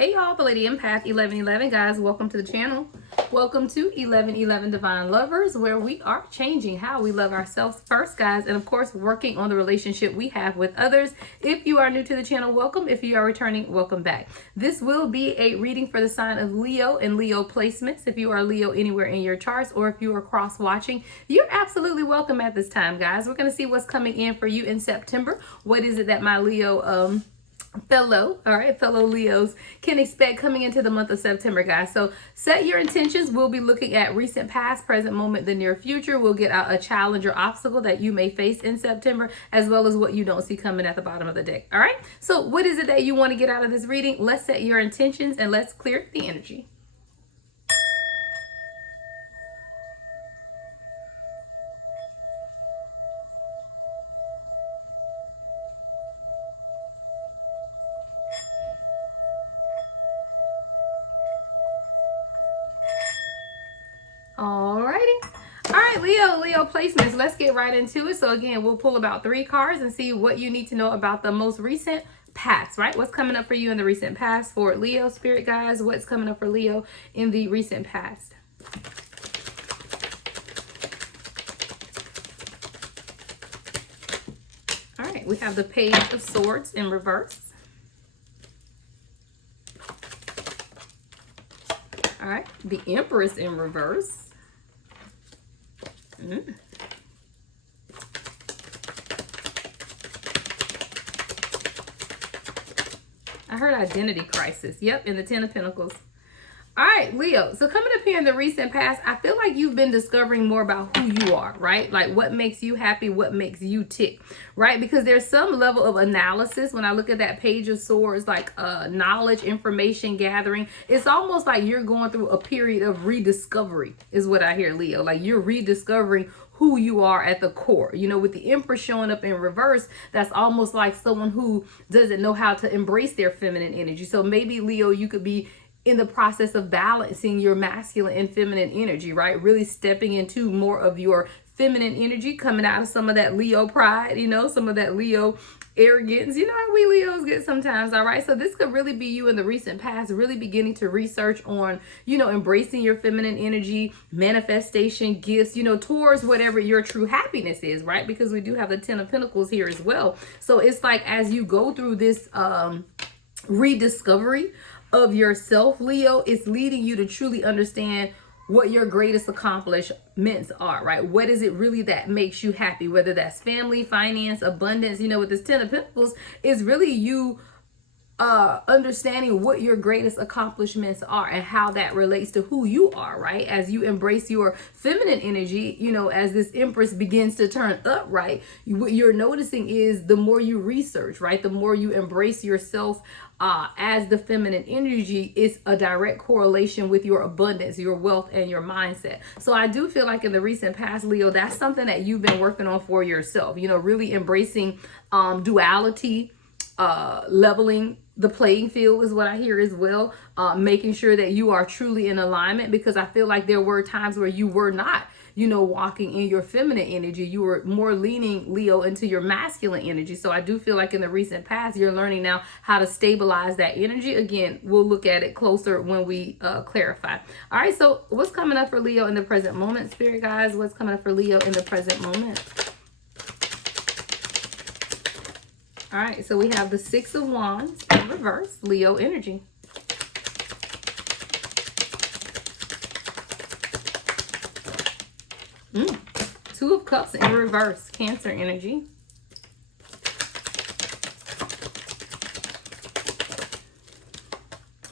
Hey y'all, the Lady Empath 1111 guys, welcome to the channel. Welcome to 1111 Divine Lovers, where we are changing how we love ourselves first, guys, and of course working on the relationship we have with others. If you are new to the channel, welcome. If you are returning, welcome back. This will be a reading for the sign of Leo and Leo placements. If you are Leo anywhere in your charts, or if you are cross watching, you're absolutely welcome at this time, guys. We're going to see what's coming in for you in September. What is it that my Leo fellow Leos can expect coming into the month of September, guys? So set your intentions. We'll be looking at recent past, present moment, the near future. We'll get out a challenge or obstacle that you may face in September, as well as what you don't see coming at the bottom of the deck. All right, so what is it that you want to get out of this reading? Let's set your intentions and let's clear the energy. Alrighty. All right, Leo placements. Let's get right into it. So again, we'll pull about 3 cards and see what you need to know about the most recent past, right? What's coming up for you in the recent past for Leo, spirit guys? What's coming up for Leo in the recent past? All right, we have the Page of Swords in reverse. All right, the Empress in reverse. I heard identity crisis. Yep, in the 10 of Pentacles. All right, Leo. So coming up here in the recent past, I feel like you've been discovering more about who you are, right? Like what makes you happy, what makes you tick, right? Because there's some level of analysis when I look at that Page of Swords, like knowledge, information gathering. It's almost like you're going through a period of rediscovery is what I hear, Leo. Like you're rediscovering who you are at the core. You know, with the Empress showing up in reverse, that's almost like someone who doesn't know how to embrace their feminine energy. So maybe, Leo, you could be in the process of balancing your masculine and feminine energy, right? Really stepping into more of your feminine energy, coming out of some of that Leo pride, you know, some of that Leo arrogance, you know how we Leos get sometimes. All right, so this could really be you in the recent past, really beginning to research on, you know, embracing your feminine energy, manifestation, gifts, you know, towards whatever your true happiness is, right? Because we do have the 10 of Pentacles here as well. So it's like as you go through this rediscovery of yourself, Leo, it's leading you to truly understand what your greatest accomplishments are, right? What is it really that makes you happy? Whether that's family, finance, abundance, you know, with this 10 of Pentacles, is really you understanding what your greatest accomplishments are and how that relates to who you are, right? As you embrace your feminine energy, you know, as this Empress begins to turn upright, what you're noticing is the more you research, right? The more you embrace yourself as the feminine energy, is a direct correlation with your abundance, your wealth, and your mindset. So I do feel like in the recent past, Leo, that's something that you've been working on for yourself, you know, really embracing duality, leveling the playing field is what I hear as well. Making sure that you are truly in alignment, because I feel like there were times where you were not, you know, walking in your feminine energy. You were more leaning, Leo, into your masculine energy. So I do feel like in the recent past, you're learning now how to stabilize that energy. Again, we'll look at it closer when we clarify. All right, so what's coming up for Leo in the present moment, spirit guys? What's coming up for Leo in the present moment? All right, so we have the 6 of Wands in reverse, Leo energy. Two of Cups in reverse, Cancer energy.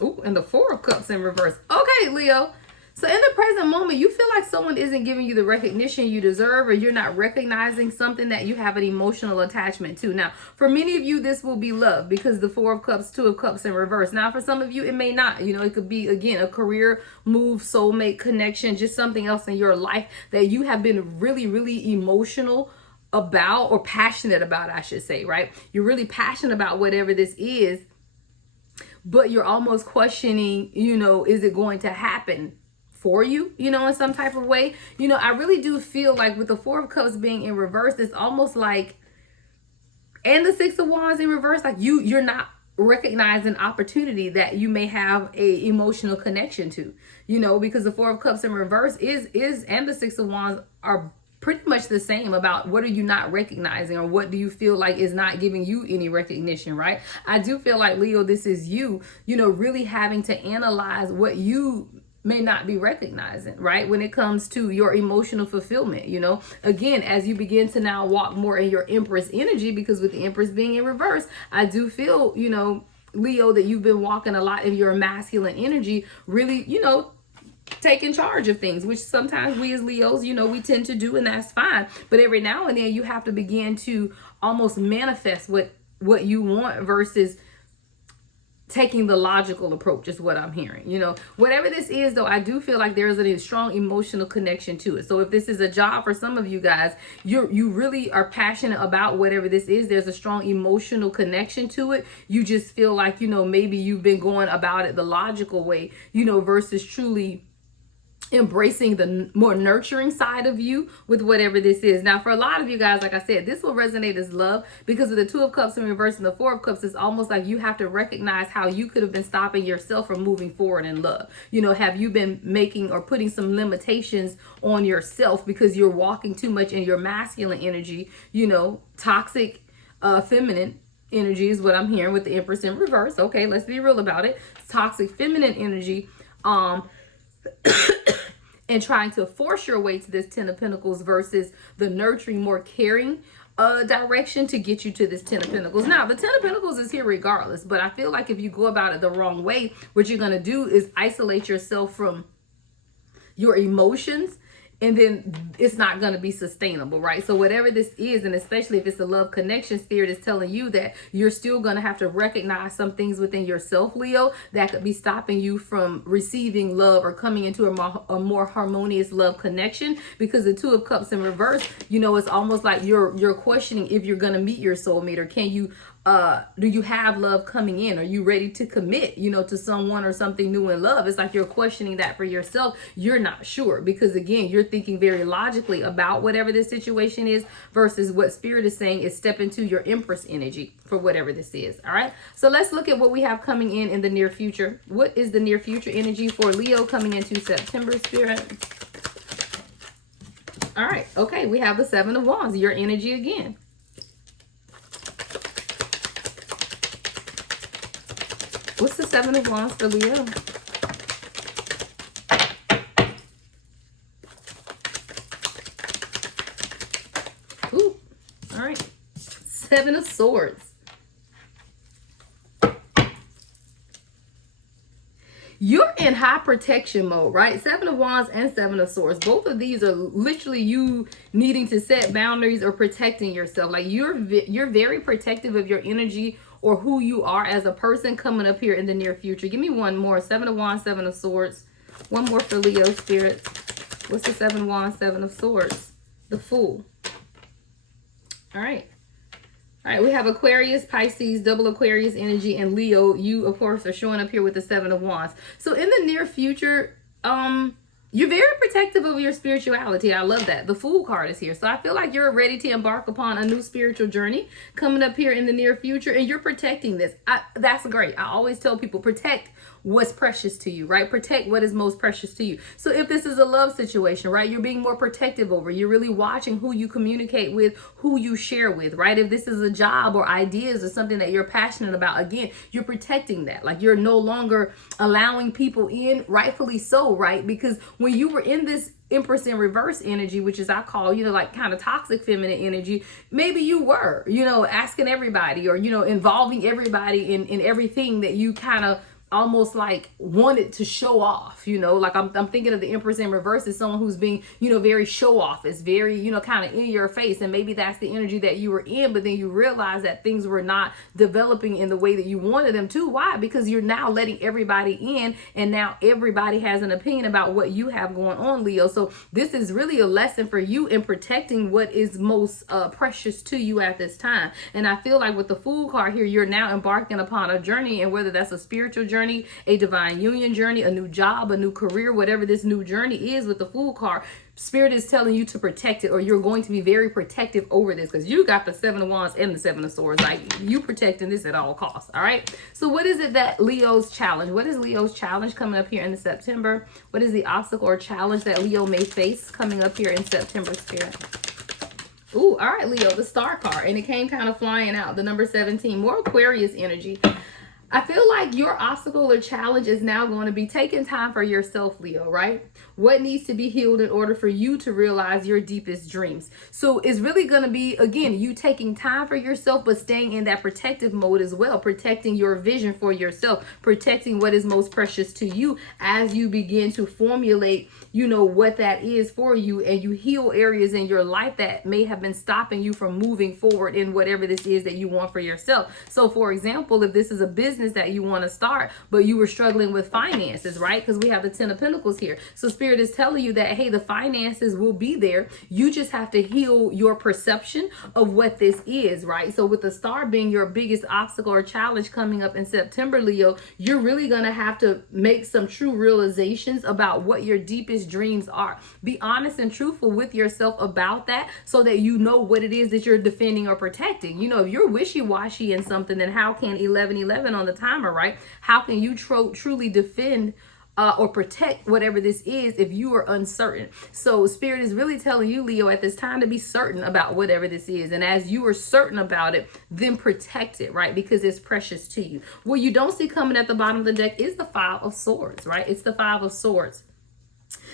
Ooh, and the 4 of Cups in reverse. Okay, Leo. So in the present moment, you feel like someone isn't giving you the recognition you deserve, or you're not recognizing something that you have an emotional attachment to. Now, for many of you, this will be love, because the 4 of Cups, 2 of Cups in reverse. Now, for some of you, it may not. You know, it could be, again, a career move, soulmate connection, just something else in your life that you have been really, really emotional about, or passionate about, I should say, right? You're really passionate about whatever this is, but you're almost questioning, you know, is it going to happen for you, you know, in some type of way. You know, I really do feel like with the 4 of Cups being in reverse, it's almost like, and the 6 of Wands in reverse, like you're not recognize an opportunity that you may have a emotional connection to, because the Four of Cups in reverse is and the Six of Wands are pretty much the same about what are you not recognizing, or what do you feel like is not giving you any recognition, right? I do feel like, Leo, this is you, really having to analyze what you may not be recognizing, right? When it comes to your emotional fulfillment, again, as you begin to now walk more in your Empress energy, because with the Empress being in reverse, I do feel, Leo, that you've been walking a lot in your masculine energy, really, taking charge of things, which sometimes we as Leos, we tend to do, and that's fine. But every now and then you have to begin to almost manifest what you want versus taking the logical approach, is what I'm hearing. Whatever this is, though, I do feel like there's a strong emotional connection to it. So if this is a job for some of you guys, you really are passionate about whatever this is. There's a strong emotional connection to it. You just feel like, maybe you've been going about it the logical way, versus truly embracing the more nurturing side of you with whatever this is. Now, for a lot of you guys, like I said, this will resonate as love, because of the Two of Cups in reverse and the Four of Cups, it's almost like you have to recognize how you could have been stopping yourself from moving forward in love. Have you been making or putting some limitations on yourself because you're walking too much in your masculine energy, toxic feminine energy is what I'm hearing with the Empress in reverse. Okay, let's be real about it. Toxic feminine energy, and trying to force your way to this Ten of Pentacles versus the nurturing, more caring direction to get you to this Ten of Pentacles. Now, the Ten of Pentacles is here regardless, but I feel like if you go about it the wrong way, what you're going to do is isolate yourself from your emotions, and then it's not going to be sustainable, right? So whatever this is, and especially if it's a love connection, Spirit is telling you that you're still going to have to recognize some things within yourself, Leo, that could be stopping you from receiving love or coming into a more harmonious love connection. Because the Two of Cups in reverse, it's almost like you're questioning if you're going to meet your soulmate, or can you do you have love coming in? Are you ready to commit, to someone or something new in love? It's like you're questioning that for yourself. You're not sure, because again, you're thinking very logically about whatever this situation is, versus what Spirit is saying is step into your Empress energy for whatever this is. All right. So let's look at what we have coming in the near future. What is the near future energy for Leo coming into September, Spirit? All right. Okay. We have the Seven of Wands, your energy again. What's the Seven of Wands for Leo? Ooh, all right. Seven of Swords. You're in high protection mode, right? Seven of Wands and Seven of Swords. Both of these are literally you needing to set boundaries or protecting yourself. Like you're very protective of your energy or who you are as a person coming up here in the near future. Give me one more. Seven of Wands, Seven of Swords. One more for Leo, Spirit. What's the Seven of Wands, Seven of Swords? The Fool. All right. All right, we have Aquarius, Pisces, double Aquarius energy, and Leo. You, of course, are showing up here with the Seven of Wands. So in the near future, you're very protective of your spirituality. I love that. The Fool card is here. So I feel like you're ready to embark upon a new spiritual journey coming up here in the near future, and you're protecting this. That's great. I always tell people, protect what's precious to you, right? Protect what is most precious to you. So if this is a love situation, right, you're being more protective over. You're really watching who you communicate with, who you share with, right? If this is a job or ideas or something that you're passionate about, again, you're protecting that. Like you're no longer allowing people in, rightfully so, right? Because when you were in this Empress in reverse energy, which is I call, like kind of toxic feminine energy, maybe you were, asking everybody or, involving everybody in everything that you kind of almost like wanted to show off, like I'm thinking of the Empress in reverse as someone who's being, very show off. It's very, kind of in your face. And maybe that's the energy that you were in, but then you realize that things were not developing in the way that you wanted them to. Why? Because you're now letting everybody in, and now everybody has an opinion about what you have going on, Leo. So this is really a lesson for you in protecting what is most precious to you at this time. And I feel like with the Fool card here, you're now embarking upon a journey, and whether that's a spiritual journey, a divine union journey, a new job, a new career, whatever this new journey is with the Fool card, Spirit is telling you to protect it, or you're going to be very protective over this, because you got the 7 of Wands and the 7 of Swords. Like, you protecting this at all costs. All right. So what is it that Leo's challenge? What is Leo's challenge coming up here in September? What is the obstacle or challenge that Leo may face coming up here in September, Spirit? Ooh, all right, Leo, the Star card, and it came kind of flying out, the number 17, more Aquarius energy. I feel like your obstacle or challenge is now going to be taking time for yourself, Leo, right? What needs to be healed in order for you to realize your deepest dreams? So it's really going to be, again, you taking time for yourself, but staying in that protective mode as well, protecting your vision for yourself, protecting what is most precious to you as you begin to formulate, you know, what that is for you, and you heal areas in your life that may have been stopping you from moving forward in whatever this is that you want for yourself. So for example, if this is a business that you want to start, but you were struggling with finances, right? Because we have the 10 of Pentacles here. So Spirit is telling you that, hey, the finances will be there. You just have to heal your perception of what this is, right? So with the Star being your biggest obstacle or challenge coming up in September, Leo, you're really going to have to make some true realizations about what your deepest dreams are. Be honest and truthful with yourself about that, so that you know what it is that you're defending or protecting. You know, if you're wishy-washy in something, then how can 1111 on the timer, right? How can you truly defend or protect whatever this is if you are uncertain? So Spirit is really telling you, Leo, at this time to be certain about whatever this is. And as you are certain about it, then protect it, right? Because it's precious to you. What you don't see coming at the bottom of the deck is the 5 of Swords, right? It's the 5 of Swords.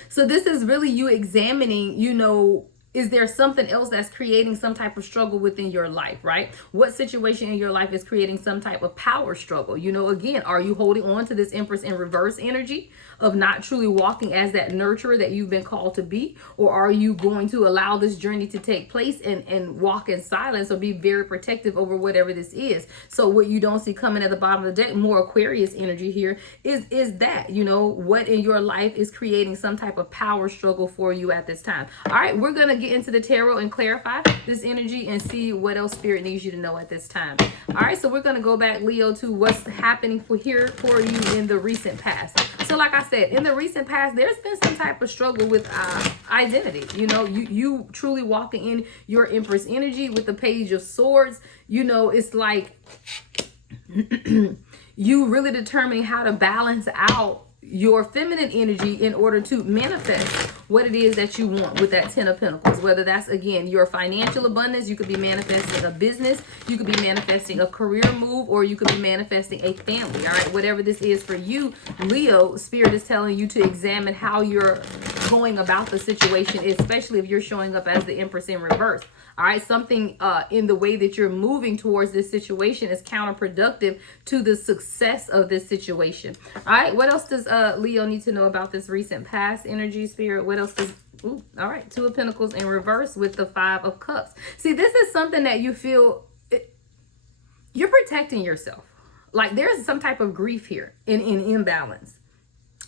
So this is really you examining, you know, is there something else that's creating some type of struggle within your life, right? What situation in your life is creating some type of power struggle? You know, again, are you holding on to this Empress in reverse energy of not truly walking as that nurturer that you've been called to be? Or are you going to allow this journey to take place and walk in silence, or be very protective over whatever this is? So what you don't see coming at the bottom of the deck, more Aquarius energy here, is that, you know, what in your life is creating some type of power struggle for you at this time. All right, we're going to get into the tarot and clarify this energy and see what else Spirit needs you to know at this time. All right, so we're going to go back, Leo, to what's happening for you in the recent past. So like I said, in the recent past, there's been some type of struggle with identity. You know, you truly walking in your Empress energy with the Page of Swords. You know, it's like you really determining how to balance out your feminine energy in order to manifest what it is that you want with that 10 of Pentacles. Whether that's, again, your financial abundance, you could be manifesting a business, you could be manifesting a career move, or you could be manifesting a family. All right, whatever this is for you, Leo, Spirit is telling you to examine how you're going about the situation, especially if you're showing up as the Empress in reverse. All right, something in the way that you're moving towards this situation is counterproductive to the success of this situation. All right, what else does Leo need to know about this recent past energy, Spirit? What else does... Ooh, all right, 2 of Pentacles in reverse with the 5 of Cups. See, this is something that you feel you're protecting yourself. Like there's some type of grief here in imbalance.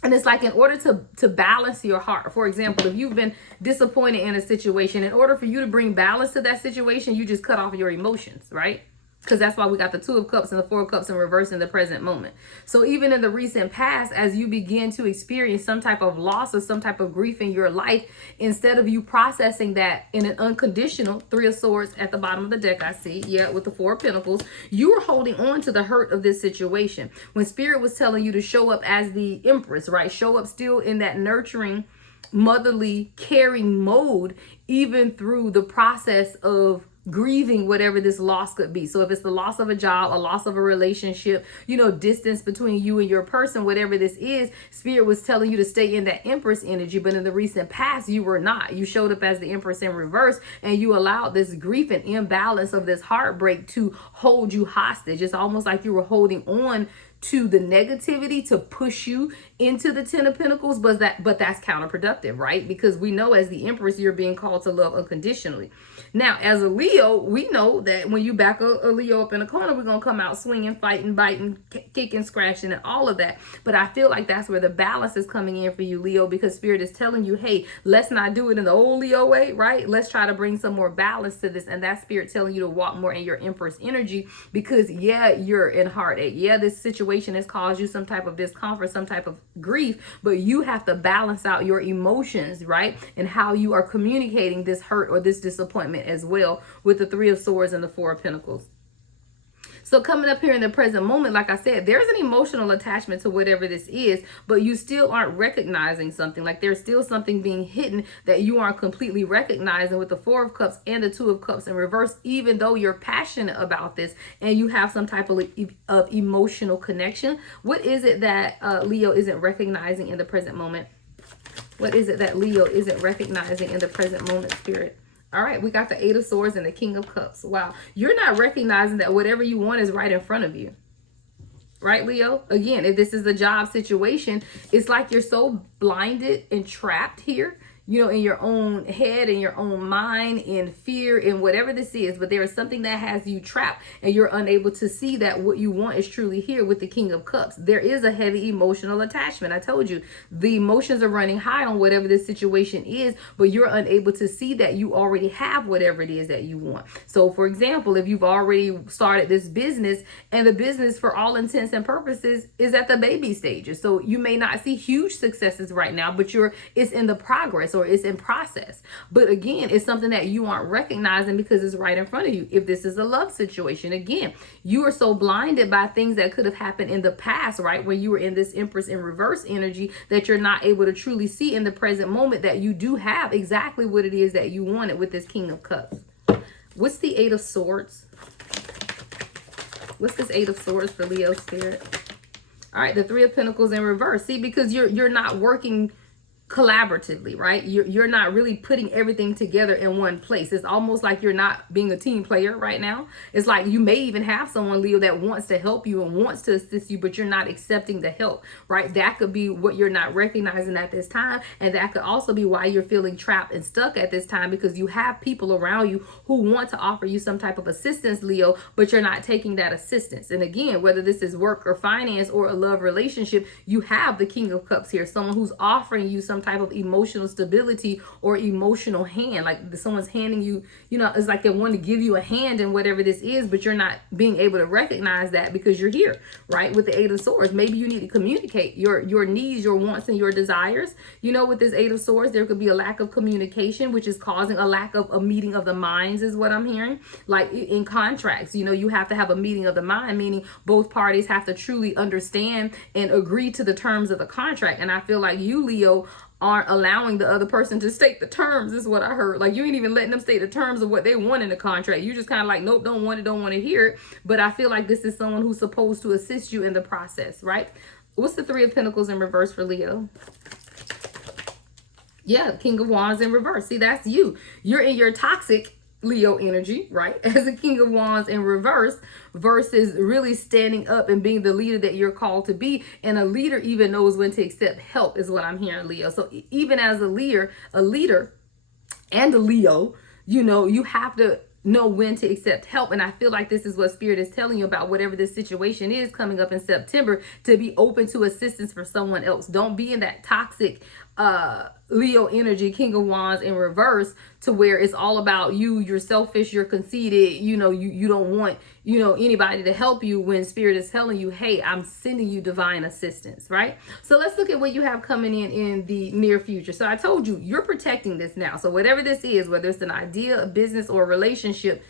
And it's like, in order to balance your heart, for example, if you've been disappointed in a situation, in order for you to bring balance to that situation, you just cut off your emotions, right? Because that's why we got the 2 of Cups and the 4 of Cups in reverse in the present moment. So even in the recent past, as you begin to experience some type of loss or some type of grief in your life, instead of you processing that in an unconditional 3 of Swords at the bottom of the deck, I see, yeah, with the 4 of Pentacles, you were holding on to the hurt of this situation. When Spirit was telling you to show up as the Empress, right? Show up still in that nurturing, motherly, caring mode, even through the process of grieving whatever this loss could be. So if it's the loss of a job, a loss of a relationship, you know, distance between you and your person, whatever this is, Spirit was telling you to stay in that Empress energy. But in the recent past, you were not. You showed up as the Empress in reverse, and you allowed this grief and imbalance of this heartbreak to hold you hostage. It's almost like you were holding on to the negativity to push you into the 10 of Pentacles, but that's counterproductive, right? Because we know as the Empress, you're being called to love unconditionally. Now, as a Leo, we know that when you back a Leo up in a corner, we're going to come out swinging, fighting, biting, kicking, scratching, and all of that. But I feel like that's where the balance is coming in for you, Leo, because Spirit is telling you, hey, let's not do it in the old Leo way, right? Let's try to bring some more balance to this. And that's Spirit telling you to walk more in your Empress energy, because, yeah, you're in heartache. Yeah, this situation situation has caused you some type of discomfort, some type of grief, but you have to balance out your emotions, right? And how you are communicating this hurt or this disappointment as well with the Three of Swords and the Four of Pentacles. So coming up here in the present moment, like I said, there's an emotional attachment to whatever this is, but you still aren't recognizing something. Like there's still something being hidden that you aren't completely recognizing with the Four of Cups and the Two of Cups in reverse, even though you're passionate about this and you have some type of emotional connection. What is it that Leo isn't recognizing in the present moment? What is it that Leo isn't recognizing in the present moment, Spirit? All right, we got the Eight of Swords and the King of Cups. Wow. You're not recognizing that whatever you want is right in front of you. Right, Leo? Again, if this is a job situation, it's like you're so blinded and trapped here, you know, in your own head, in your own mind, in fear, in whatever this is. But there is something that has you trapped and you're unable to see that what you want is truly here with the King of Cups. There is a heavy emotional attachment. I told you the emotions are running high on whatever this situation is, but you're unable to see that you already have whatever it is that you want. So for example, if you've already started this business and the business for all intents and purposes is at the baby stages. So you may not see huge successes right now, but it's in the progress, or it's in process. But again, it's something that you aren't recognizing because it's right in front of you. If this is a love situation, again, you are so blinded by things that could have happened in the past, right? When you were in this Empress in reverse energy, that you're not able to truly see in the present moment that you do have exactly what it is that you wanted with this King of Cups. What's the Eight of Swords? What's this Eight of Swords for Leo, Spirit? All right, the Three of Pentacles in reverse. See, because you're not working collaboratively, right? You're not really putting everything together in one place. It's almost like you're not being a team player right now. It's like you may even have someone, Leo, that wants to help you and wants to assist you, but you're not accepting the help, right? That could be what you're not recognizing at this time. And that could also be why you're feeling trapped and stuck at this time, because you have people around you who want to offer you some type of assistance, Leo, but you're not taking that assistance. And again, whether this is work or finance or a love relationship, you have the King of Cups here, someone who's offering you some type of emotional stability or emotional hand. Like someone's handing you, you know, it's like they want to give you a hand in whatever this is, but you're not being able to recognize that because you're here, right? With the Eight of Swords, maybe you need to communicate your needs, your wants, and your desires. You know, with this Eight of Swords, there could be a lack of communication, which is causing a lack of a meeting of the minds, is what I'm hearing. Like in contracts, you know, you have to have a meeting of the mind, meaning both parties have to truly understand and agree to the terms of the contract. And I feel like you, Leo, aren't allowing the other person to state the terms, is what I heard. Like you ain't even letting them state the terms of what they want in the contract. You just kind of like, nope, don't want to hear it. But I feel like this is someone who's supposed to assist you in the process, right? What's the Three of Pentacles in reverse for Leo? Yeah, King of Wands in reverse. See, that's you. You're in your toxic Leo energy, right? As a King of Wands in reverse versus really standing up and being the leader that you're called to be. And a leader even knows when to accept help, is what I'm hearing, Leo. So even as a leader and a Leo, you know, you have to know when to accept help. And I feel like this is what Spirit is telling you about whatever this situation is coming up in September, to be open to assistance for someone else. Don't be in that toxic Leo energy, King of Wands in reverse, to where it's all about you, you're selfish, you're conceited, you know, you don't want, you know, anybody to help you, when Spirit is telling you, hey, I'm sending you divine assistance, right? So let's look at what you have coming in the near future. So I told you, you're protecting this now. So whatever this is, whether it's an idea, a business, or a relationship,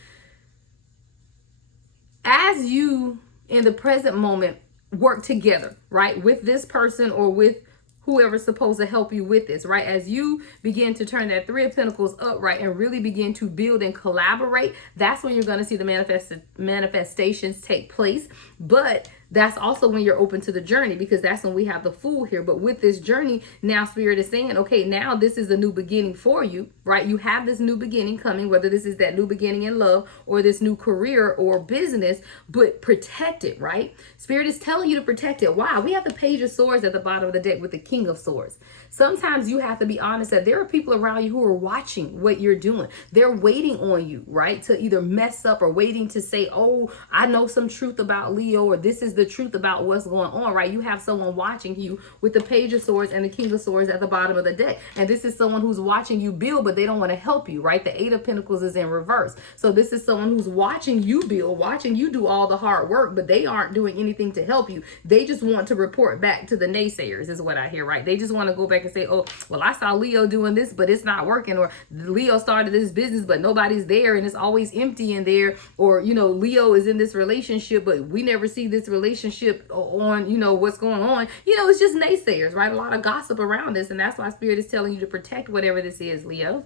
as you in the present moment work together, right, with this person or with whoever's supposed to help you with this, right? As you begin to turn that Three of Pentacles up, right, and really begin to build and collaborate, that's when you're going to see the manifestations take place. But that's also when you're open to the journey, because that's when we have the Fool here. But with this journey, now Spirit is saying, okay, now this is a new beginning for you, right? You have this new beginning coming, whether this is that new beginning in love or this new career or business, but protect it, right? Spirit is telling you to protect it. Why? We have the Page of Swords at the bottom of the deck with the King of Swords. Sometimes you have to be honest that there are people around you who are watching what you're doing. They're waiting on you, right, to either mess up or waiting to say, oh, I know some truth about Leo, or this is the truth about what's going on, right? You have someone watching you with the Page of Swords and the King of Swords at the bottom of the deck. And this is someone who's watching you build, but they don't want to help you, right? The Eight of Pentacles is in reverse. So this is someone who's watching you build, watching you do all the hard work, but they aren't doing anything to help you. They just want to report back to the naysayers is what I hear, right? They just want to go back and say, oh, well, I saw Leo doing this, but it's not working. Or Leo started this business, but nobody's there and it's always empty in there. Or, you know, Leo is in this relationship, but we never see this relationship on, you know, what's going on. You know, it's just naysayers, right? A lot of gossip around this. And that's why Spirit is telling you to protect whatever this is, Leo.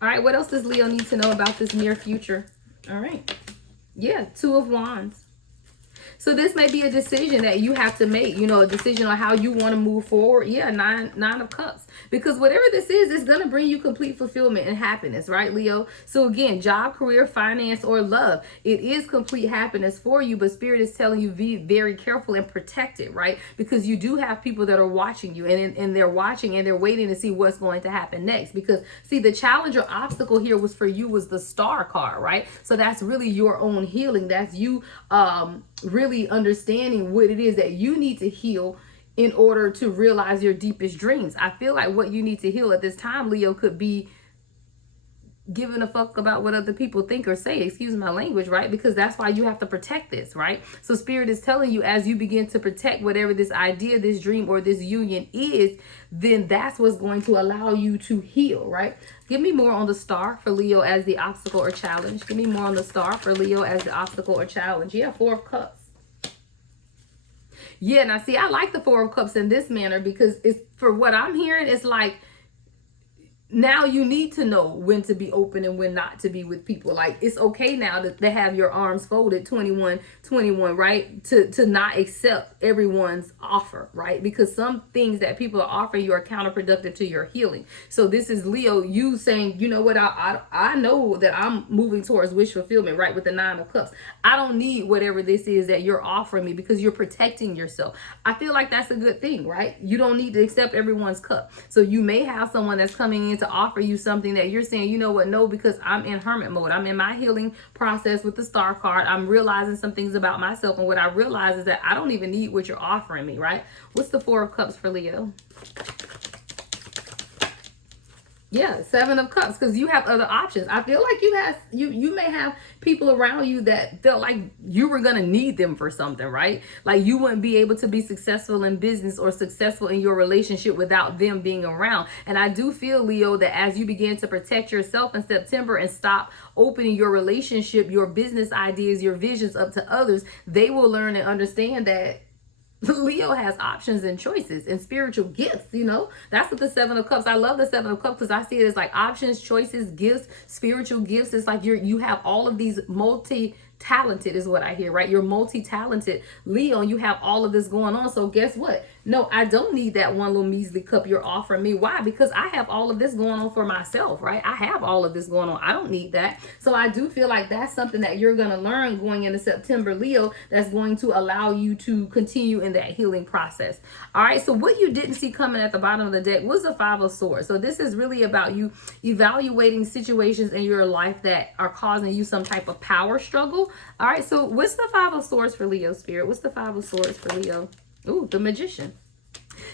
All right, what else does Leo need to know about this near future? All right. Yeah, Two of Wands. So this may be a decision that you have to make, you know, a decision on how you want to move forward. Yeah, nine of cups. Because whatever this is, it's going to bring you complete fulfillment and happiness, right, Leo? So again, job, career, finance, or love. It is complete happiness for you, but Spirit is telling you be very careful and protect it, right? Because you do have people that are watching you, and they're watching and they're waiting to see what's going to happen next. Because see, the challenge or obstacle here was for you was the Star card, right? So that's really your own healing. That's you really understanding what it is that you need to heal in order to realize your deepest dreams. I feel like what you need to heal at this time, Leo, could be giving a fuck about what other people think or say, excuse my language, right? Because that's why you have to protect this, right? So Spirit is telling you, as you begin to protect whatever this idea, this dream, or this union is, then that's what's going to allow you to heal, right? Give me more on the Star for Leo as the obstacle or challenge. Give me more on the Star for Leo as the obstacle or challenge. Yeah, Four of Cups. Yeah, now see, I like the Four of Cups in this manner because it's, for what I'm hearing, it's like, now you need to know when to be open and when not to be with people. Like, it's okay now to have your arms folded, 21, right? To not accept everyone's offer, right? Because some things that people are offering you are counterproductive to your healing. So this is Leo, you saying, you know what, I know that I'm moving towards wish fulfillment, right? With the Nine of Cups. I don't need whatever this is that you're offering me because you're protecting yourself. I feel like that's a good thing, right? You don't need to accept everyone's cup. So you may have someone that's coming in to offer you something that you're saying, you know what, no, because I'm in hermit mode. I'm in my healing process with the Star card. I'm realizing some things about myself. And what I realize is that I don't even need what you're offering me, right? What's the Four of Cups for Leo? Yeah, Seven of Cups, because you have other options. I feel like you may have people around you that felt like you were going to need them for something, right? Like you wouldn't be able to be successful in business or successful in your relationship without them being around. And I do feel, Leo, that as you begin to protect yourself in September and stop opening your relationship, your business ideas, your visions up to others, they will learn and understand that Leo has options and choices and spiritual gifts, you know. That's what the Seven of Cups. I love the Seven of Cups because I see it as like options, choices, gifts, spiritual gifts. It's like you have all of these multi-talented is what I hear, right? You're multi-talented, Leo, and you have all of this going on. So guess what? No, I don't need that one little measly cup you're offering me. Why? Because I have all of this going on for myself, right? I have all of this going on. I don't need that. So I do feel like that's something that you're going to learn going into September, Leo, that's going to allow you to continue in that healing process. All right. So what you didn't see coming at the bottom of the deck was the Five of Swords. So this is really about you evaluating situations in your life that are causing you some type of power struggle. All right. So what's the Five of Swords for Leo, Spirit? What's the Five of Swords for Leo? Ooh, the Magician.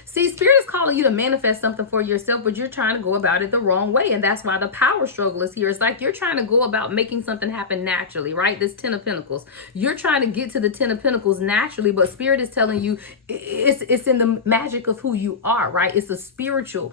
See, Spirit is calling you to manifest something for yourself, but you're trying to go about it the wrong way. And that's why the power struggle is here. It's like you're trying to go about making something happen naturally, right? This Ten of Pentacles. You're trying to get to the Ten of Pentacles naturally, but Spirit is telling you it's in the magic of who you are, right? It's a spiritual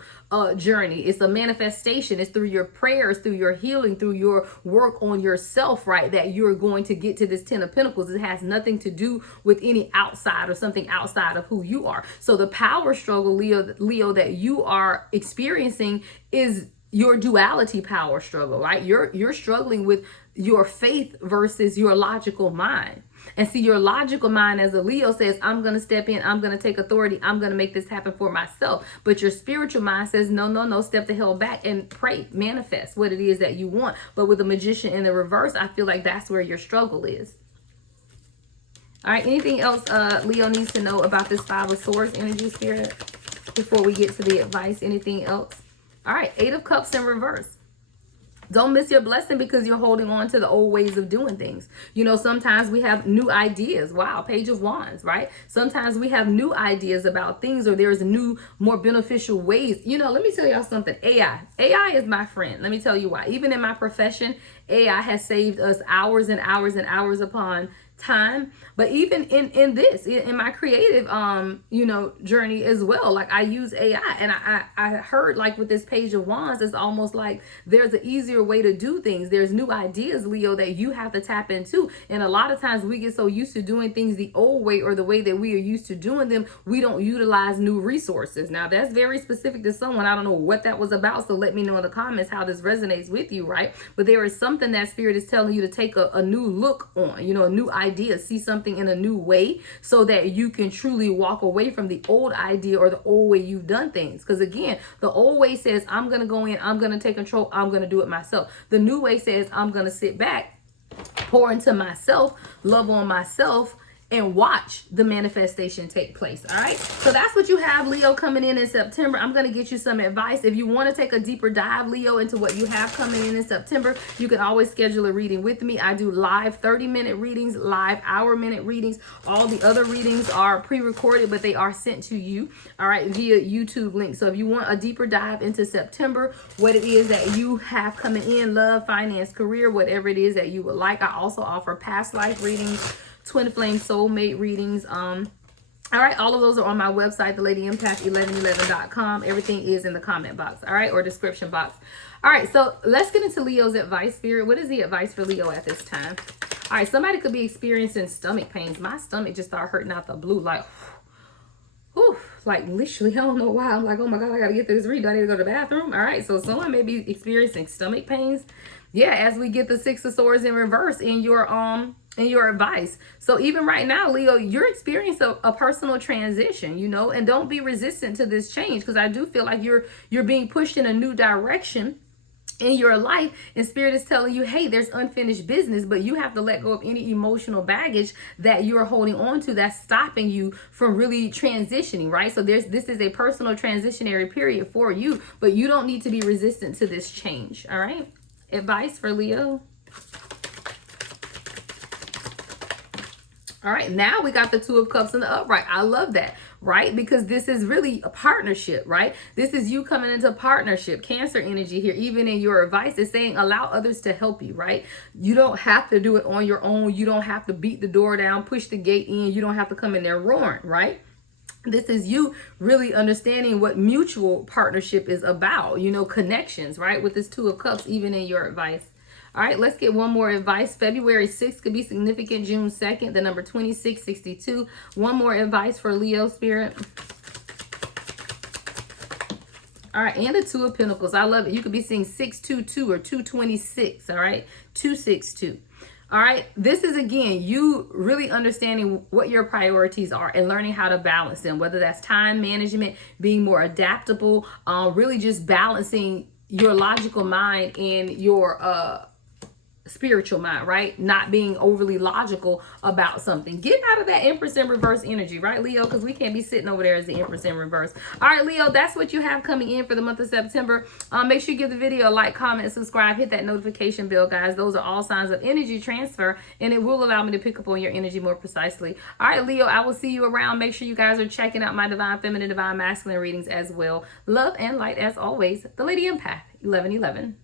journey. It's a manifestation. It's through your prayers, through your healing, through your work on yourself, right? That you're going to get to this Ten of Pentacles. It has nothing to do with any outside or something outside of who you are. So the power struggle, Leo, that you are experiencing is your duality power struggle, right? You're struggling with your faith versus your logical mind. And see, your logical mind as a Leo says, I'm going to step in, I'm going to take authority, I'm going to make this happen for myself. But your spiritual mind says, no, step the hell back and pray, manifest what it is that you want. But with the Magician in the reverse, I feel like that's where your struggle is. All right, anything else Leo needs to know about this Five of Swords energy, Spirit, before we get to the advice? Anything else? All right, Eight of Cups in reverse. Don't miss your blessing because you're holding on to the old ways of doing things. You know, sometimes we have new ideas. Wow, Page of Wands, right? Sometimes we have new ideas about things, or there's new, more beneficial ways. You know, let me tell y'all something. AI is my friend. Let me tell you why. Even in my profession, AI has saved us hours and hours and hours upon time. But even in this, in my creative you know, journey as well, like I use AI, and I heard, like with this Page of Wands, it's almost like there's an easier way to do things. There's new ideas, Leo, that you have to tap into. And a lot of times we get so used to doing things the old way, or the way that we are used to doing them, we don't utilize new resources. Now that's very specific to someone. I don't know what that was about, so let me know in the comments how this resonates with you, right? But there is something that Spirit is telling you to take a new look on, you know, a new idea, see something in a new way, so that you can truly walk away from the old idea or the old way you've done things. Because again, the old way says, I'm going to go in, I'm going to take control, I'm going to do it myself. The new way says, I'm going to sit back, pour into myself, love on myself, and watch the manifestation take place. All right, so that's what you have, Leo, coming in September. I'm going to get you some advice. If you want to take a deeper dive, Leo, into what you have coming in September, you can always schedule a reading with me. I do live 30-minute readings, live hour-minute readings. All the other readings are pre-recorded, but they are sent to you, all right, via YouTube link. So if you want a deeper dive into September, what it is that you have coming in, love, finance, career, whatever it is that you would like, I also offer past life readings, twin flame soulmate readings. All right, all of those are on my website, thelady1111.com. Everything is in the comment box, all right, or description box. All right, so let's get into Leo's advice, Spirit. What is the advice for Leo at this time? All right, somebody could be experiencing stomach pains. My stomach just started hurting out the blue, like, whew, like literally, I don't know why. I'm like, oh my God, I gotta get through this read. I need to go to the bathroom. All right, so someone may be experiencing stomach pains. Yeah, as we get the Six of Swords in reverse in your advice. So even right now, Leo, you're experiencing a personal transition, you know, and don't be resistant to this change, because I do feel like you're being pushed in a new direction in your life, and Spirit is telling you, hey, there's unfinished business, but you have to let go of any emotional baggage that you're holding on to that's stopping you from really transitioning, right? So this is a personal transitionary period for you, but you don't need to be resistant to this change. All right, advice for Leo. All right, now we got the Two of Cups in the upright. I love that, right? Because this is really a partnership, right? This is you coming into partnership, Cancer energy here. Even in your advice, is saying allow others to help you, right? You don't have to do it on your own. You don't have to beat the door down, push the gate in. You don't have to come in there roaring, right? This is you really understanding what mutual partnership is about, you know, connections, right? With this Two of Cups, even in your advice. All right, let's get one more advice. February 6th could be significant. June 2nd, the number 2662. One more advice for Leo, Spirit. All right, and the Two of Pentacles. I love it. You could be seeing 622 or 226, all right? 262. All right, this is, again, you really understanding what your priorities are and learning how to balance them, whether that's time management, being more adaptable, really just balancing your logical mind and your spiritual mind, right? Not being overly logical about something. Get out of that Empress in reverse energy, right, Leo? Because we can't be sitting over there as the Empress in reverse. All right, Leo, that's what you have coming in for the month of September. Make sure you give the video a like, comment, subscribe, hit that notification bell, guys. Those are all signs of energy transfer, and it will allow me to pick up on your energy more precisely. All right, Leo, I will see you around. Make sure you guys are checking out my Divine Feminine, Divine Masculine readings as well. Love and light as always. The Lady Empath, 1111.